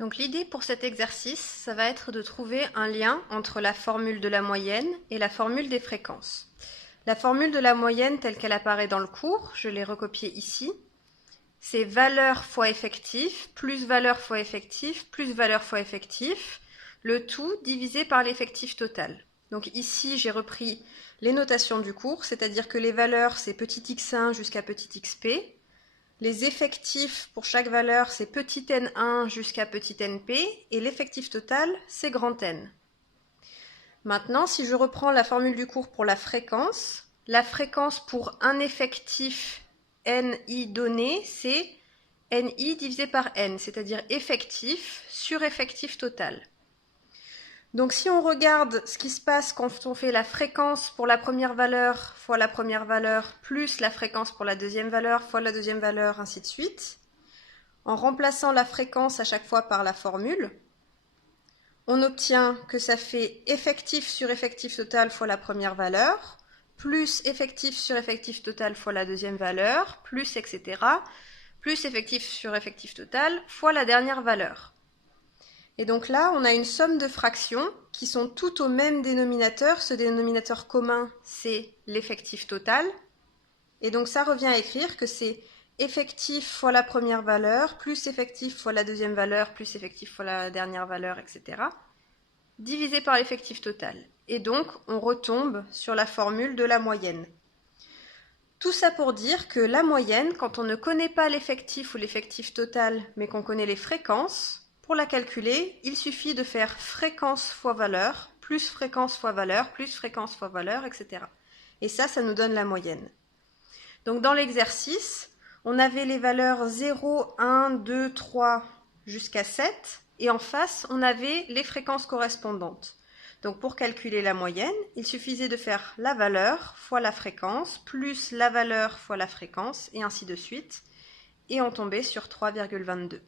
Donc l'idée pour cet exercice, ça va être de trouver un lien entre la formule de la moyenne et la formule des fréquences. La formule de la moyenne telle qu'elle apparaît dans le cours, je l'ai recopiée ici, c'est valeur fois effectif, plus valeur fois effectif, plus valeur fois effectif, le tout divisé par l'effectif total. Donc ici, j'ai repris les notations du cours, c'est-à-dire que les valeurs, c'est petit x1 jusqu'à petit xp. Les effectifs pour chaque valeur, c'est petit n1 jusqu'à petit np, et l'effectif total, c'est grand N. Maintenant, si je reprends la formule du cours pour la fréquence pour un effectif ni donné, c'est ni divisé par n, c'est-à-dire effectif sur effectif total. Donc si on regarde ce qui se passe quand on fait la fréquence pour la première valeur fois la première valeur plus la fréquence pour la deuxième valeur fois la deuxième valeur, ainsi de suite, en remplaçant la fréquence à chaque fois par la formule, on obtient que ça fait effectif sur effectif total fois la première valeur, plus effectif sur effectif total fois la deuxième valeur, plus etc., plus effectif sur effectif total fois la dernière valeur. Et donc là, on a une somme de fractions qui sont toutes au même dénominateur. Ce dénominateur commun, c'est l'effectif total. Et donc ça revient à écrire que c'est effectif fois la première valeur, plus effectif fois la deuxième valeur, plus effectif fois la dernière valeur, etc., divisé par l'effectif total. Et donc, on retombe sur la formule de la moyenne. Tout ça pour dire que la moyenne, quand on ne connaît pas l'effectif ou l'effectif total, mais qu'on connaît les fréquences, pour la calculer, il suffit de faire fréquence fois valeur, plus fréquence fois valeur, plus fréquence fois valeur, etc. Et ça nous donne la moyenne. Donc dans l'exercice, on avait les valeurs 0, 1, 2, 3 jusqu'à 7, et en face, on avait les fréquences correspondantes. Donc pour calculer la moyenne, il suffisait de faire la valeur fois la fréquence, plus la valeur fois la fréquence, et ainsi de suite, et on tombait sur 3,22.